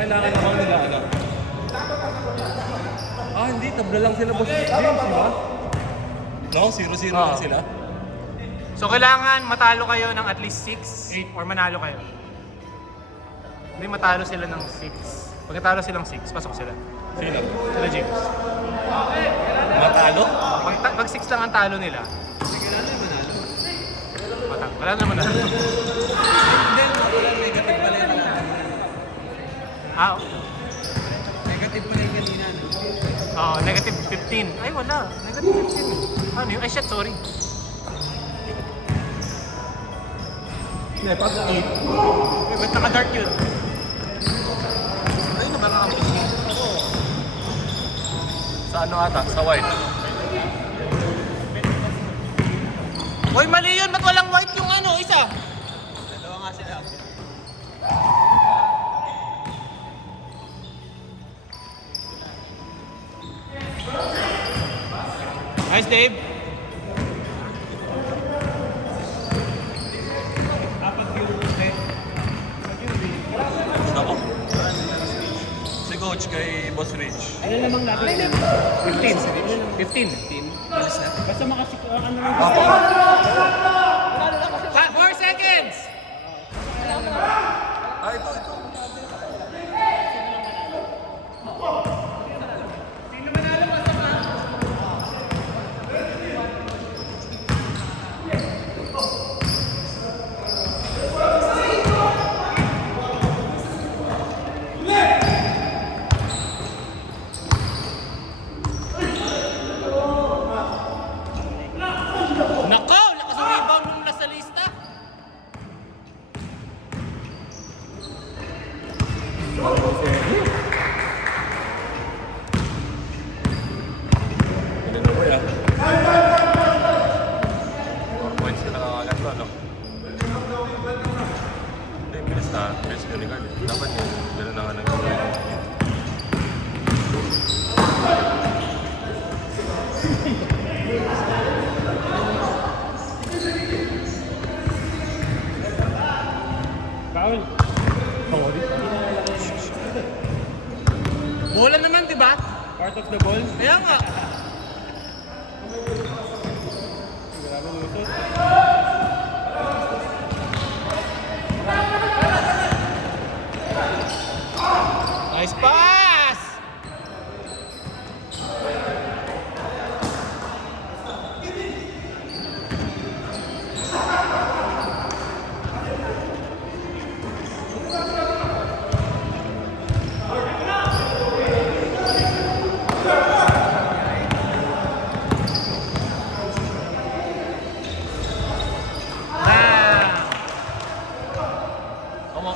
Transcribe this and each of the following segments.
Kailangan naman nila ano. Hindi, tabla lang sila boss James, di ba? No, 0-0 lang sila. So kailangan matalo kayo ng at least 6 or manalo kayo. Hindi, matalo sila ng 6. Pag natalo silang 6, pasok sila. Sino? Sila James. Matalo? Pag 6 lang ang talo nila. Wala naman na. Hindi, wala negative pala yun. Negative pala yung kanina. Negative 15. Ay, wala. Negative 15. Ano yun? Ay, shit, sorry. Hindi, pag 8. Wait, ba't naka-dark yun? Ay, naman sa ano ata? Sa white. Hoy, mali yun! Ba't walang white yung ano? Isa? Dalawa nga sila. Nice, Dave. Ako. Si Coach kay Boss Rich. Ano namang natin? 15. 15. Basta makasik... ano lang. 4 seconds! Ito. Nakaw! Lakas ang rebound nung nasa lista. Ganun mo yan. Points ka nakakagat ba, no? Hindi, bilis na. Bilis ka ni Carl. Dapat yun. Ganun na nga nag-gawin. Paul. Bola naman, di ba? Part of the ball. Kaya nga. Grabe lusot. Nice pass!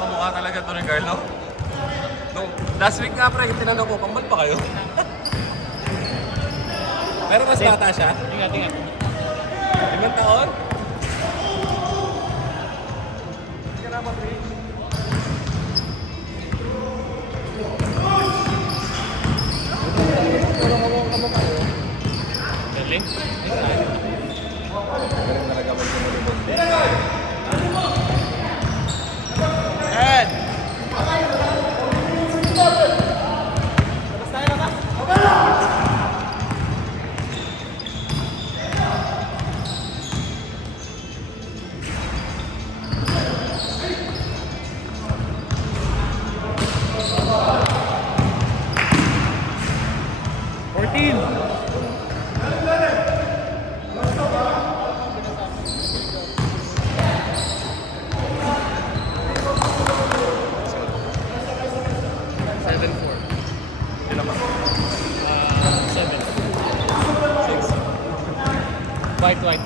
Kamukha talaga to ni Carlo. Nung last week nga pre, tinanong ko, kambal pa kayo? Pero mas bata siya. Ingat, ingat. 5 taon? Hindi ka na mag-reach. Galing. Galing talaga mag-tumulibog. Ed! Ilan ba? 7. 6. White.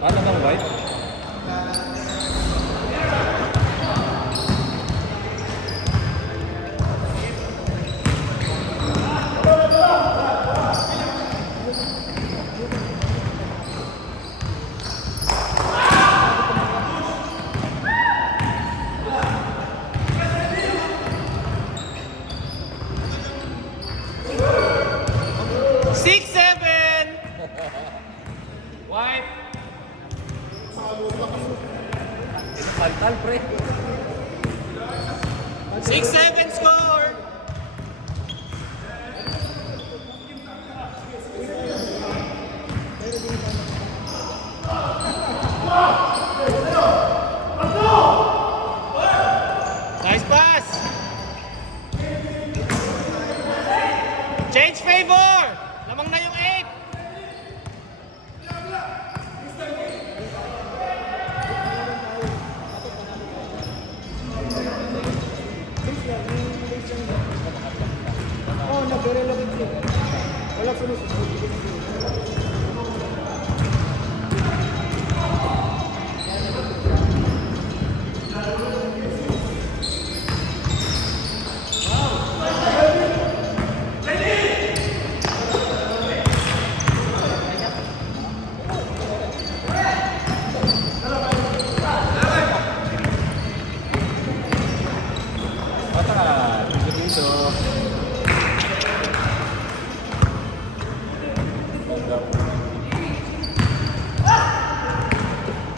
Ano bang white? Tal, pre. 6-7 score! Nice pass! Change favor! Lamang na yung 8! Oo, nag-relocate siya. Wala sumusunod.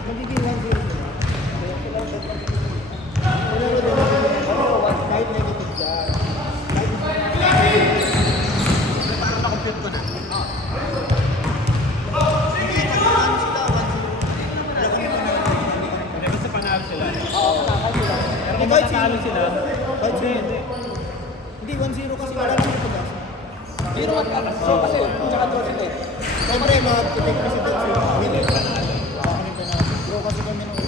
Magiging 1-0 sila. Kahit negative siya. Hindi, basta panalo sila. Oo, panalo sila. Pero kung matatalo sila, hindi. Hindi, 1-0 kasi wala naman ito gas. 0-1 ka. So kasi, tsaka 2-8. Siyempre, mag-take president sila. Bro, kasi kami nung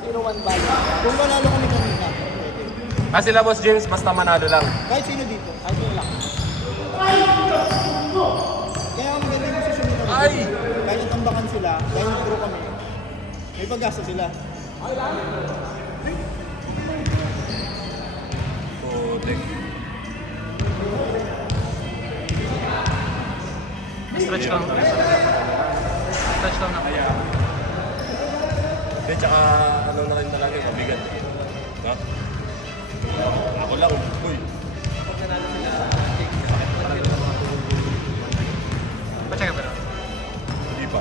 0-1 bali. Kung manalo kami kanina, pwede. Ah, sila Boss James, basta manalo lang. Kahit sino dito, kahit sino lang. Kaya ang maganda yung posisyon nito. Ay! Kahit natambakan sila, dahil nag-draw kami, may pag-asa sila. Putik. Stretch lang. Stretch lang na kaya. Hindi, tsaka ano na rin talaga, mabigat. Ha? Ako lang, uy. Pacheck ba na? Hindi pa.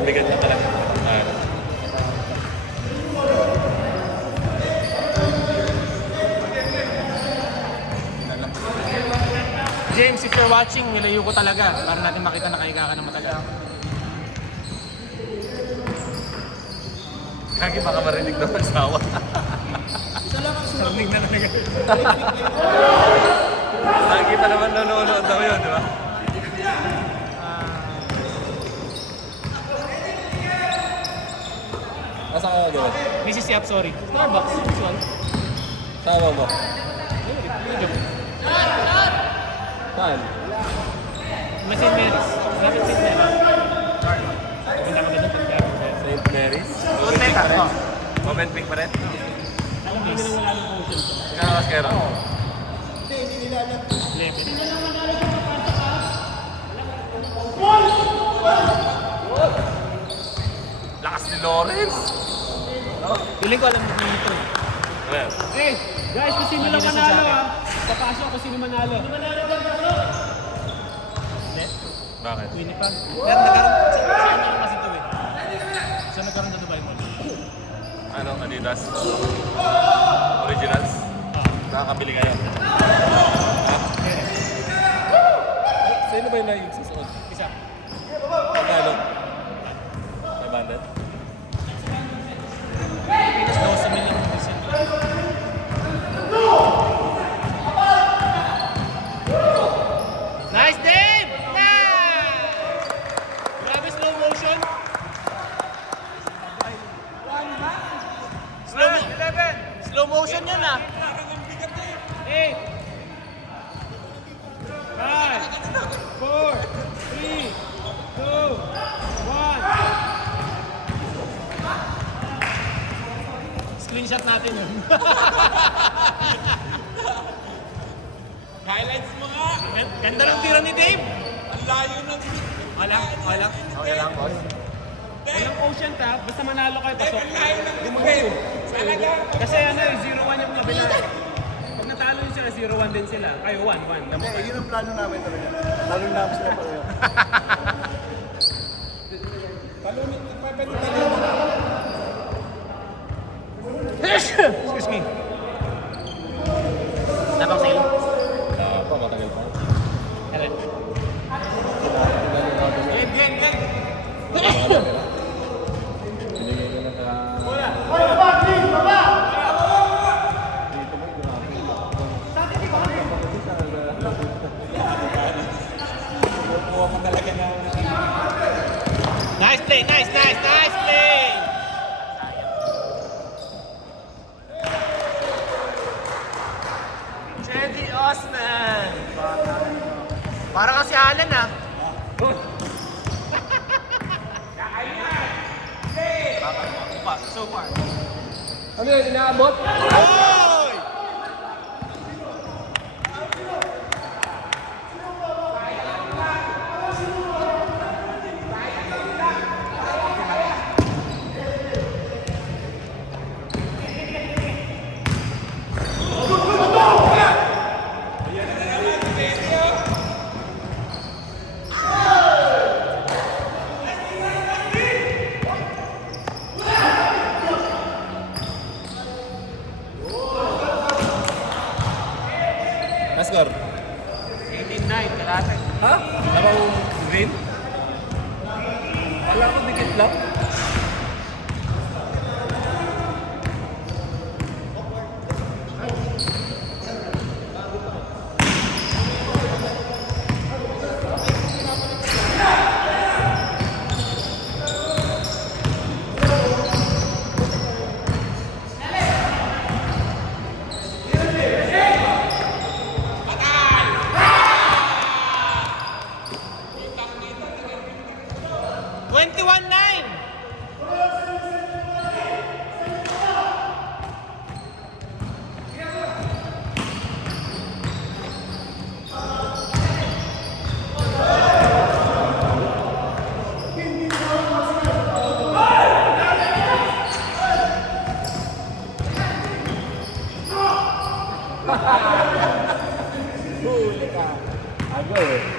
Mabigat na talaga. Ah. James, if you're watching, nilayo ko talaga para natin makita na kahiga ka na matagal. Kagi baka marinig na magsawa. Narinig na talaga. Lagi pa naman nanonood ako yun, di ba? Asa ka gawin? Mrs. Yap, sorry. Starbucks, usual. Sama mo? Saan? May St. Mary's. Malapit St. Mary's. Punta ko din yung pagkakaroon. St. Mary's? Open pa rin. Open pick pa rin? Alam mo, wala nang motion. Ikaw mas kero? Hindi, hindi nila alam. Lepet. Lakas ni Lawrence! Feeling ko alam mo yung intro. Well, Eh, guys, kung sino lang manalo ha. Papasok kung sino manalo. bakit? Winnipeg. Pero nagkaroon, sa ano lang kasi ito eh. Sa nagkaroon sa Dubai Mall. Ano, Adidas? Originals? Nakakabili kayo? Sino ba yung nag-susunod? Isa. Magkano? 500? Pinas 12 million yung design. Nice, Dave! Nice! Grabe slow motion. Slow motion yun ah. 8, 5, 4, 3, 2, 1. Screenshot natin yun. Highlights mo nga! Ganda ng tira ni Dave. Ang layo ng... Okay lang, boss. Walang ocean ta, basta manalo kayo pasok. Game! Talaga! Kasi ano eh, 0-1 yung kabila. Pag natalo yun sila, 0-1 din sila. Kayo 1-1. Hindi, yun ang plano namin talaga. Lalo na sila pareho. Talunit, pwede tayo. me. Napang sale? Pa, matagal pa. Alin? Yan. Binigay ko na sa... Nice play, nice play! Jedi Osman! Parang kasi Alan ah. So far. Ano yun, inaabot? Oy! Score? 18-9, kalate. Ha? Parang green? Wala ko dikit lang.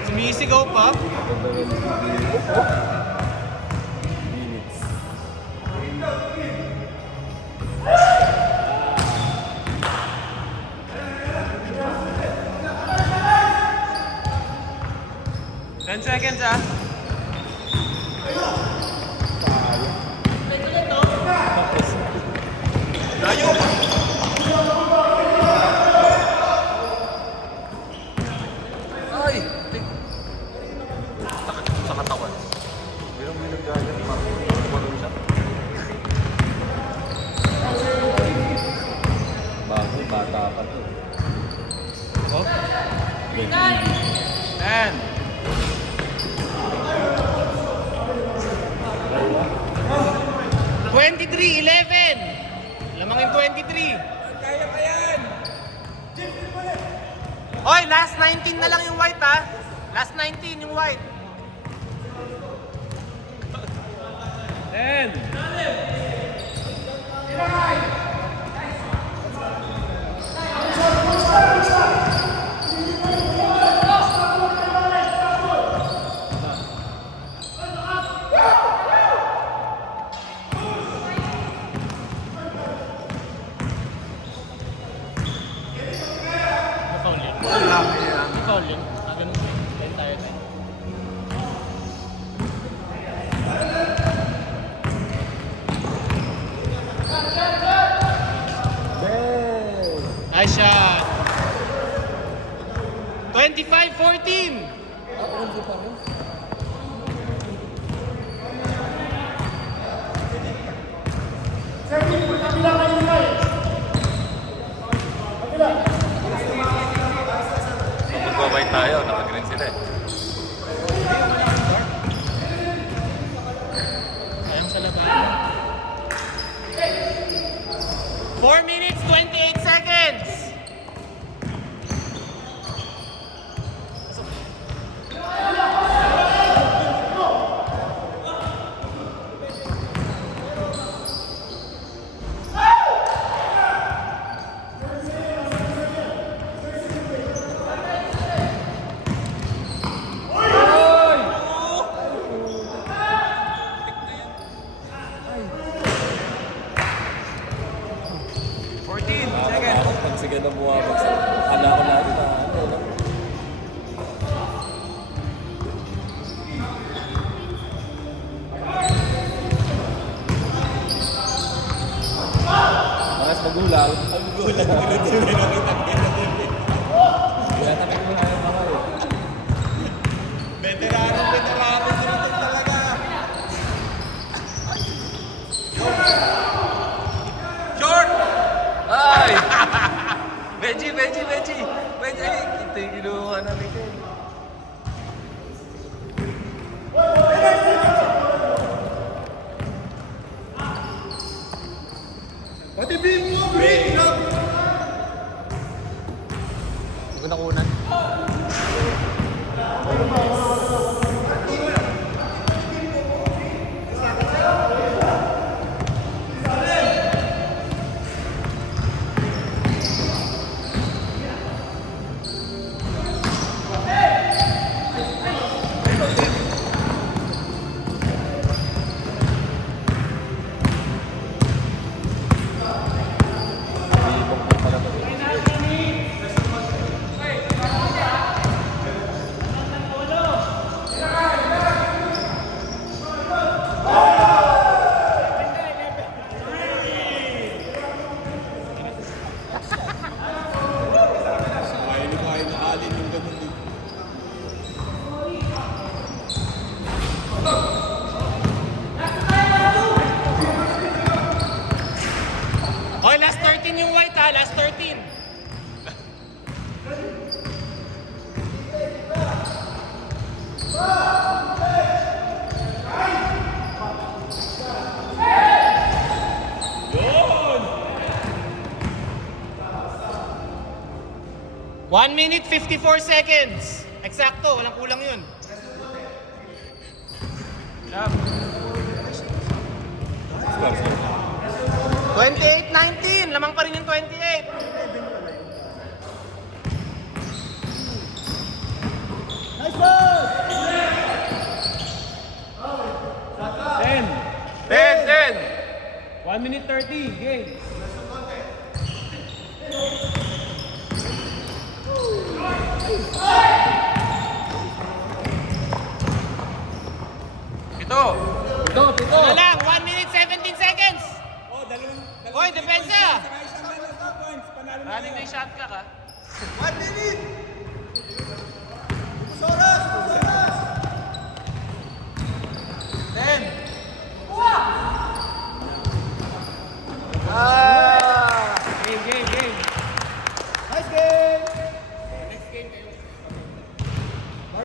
Sumisigaw pa. Minutes. Ten seconds ah. Layo! Ay! Sakit sa katawan. Mayroong minagalit pa. Kumalong siya. Bago, bata pa to. Oh. 10. 23-11. Lamangin 23. Kaya pa yan! Oy, last 19 na lang yung white ha. Last 19 yung white. 10. Foul yun. Ganun din. Then tayo tayo. Nice shot. 25-14. Magbabay tayo, nakagreen sila eh. Sayang sa laban. 4 minutes, 28 seconds. ito yung kinuha namin kayo. Pati bing mo, break up! Maganda kunan. Okay, last 13 yung white ha, last 13. Yun! 1 minute 54 seconds. Eksakto, walang kulang yun. Yup. 28-19, lamang pa rin yung 28. Nice ball! 10. 1 minute 30, game. Ito. Pito. Ano lang, 1 minute 17 seconds. Oh, dalawang Hoy, depensa. Saka isang points. Panalo na Running na yung shot clock ha. 1 minute!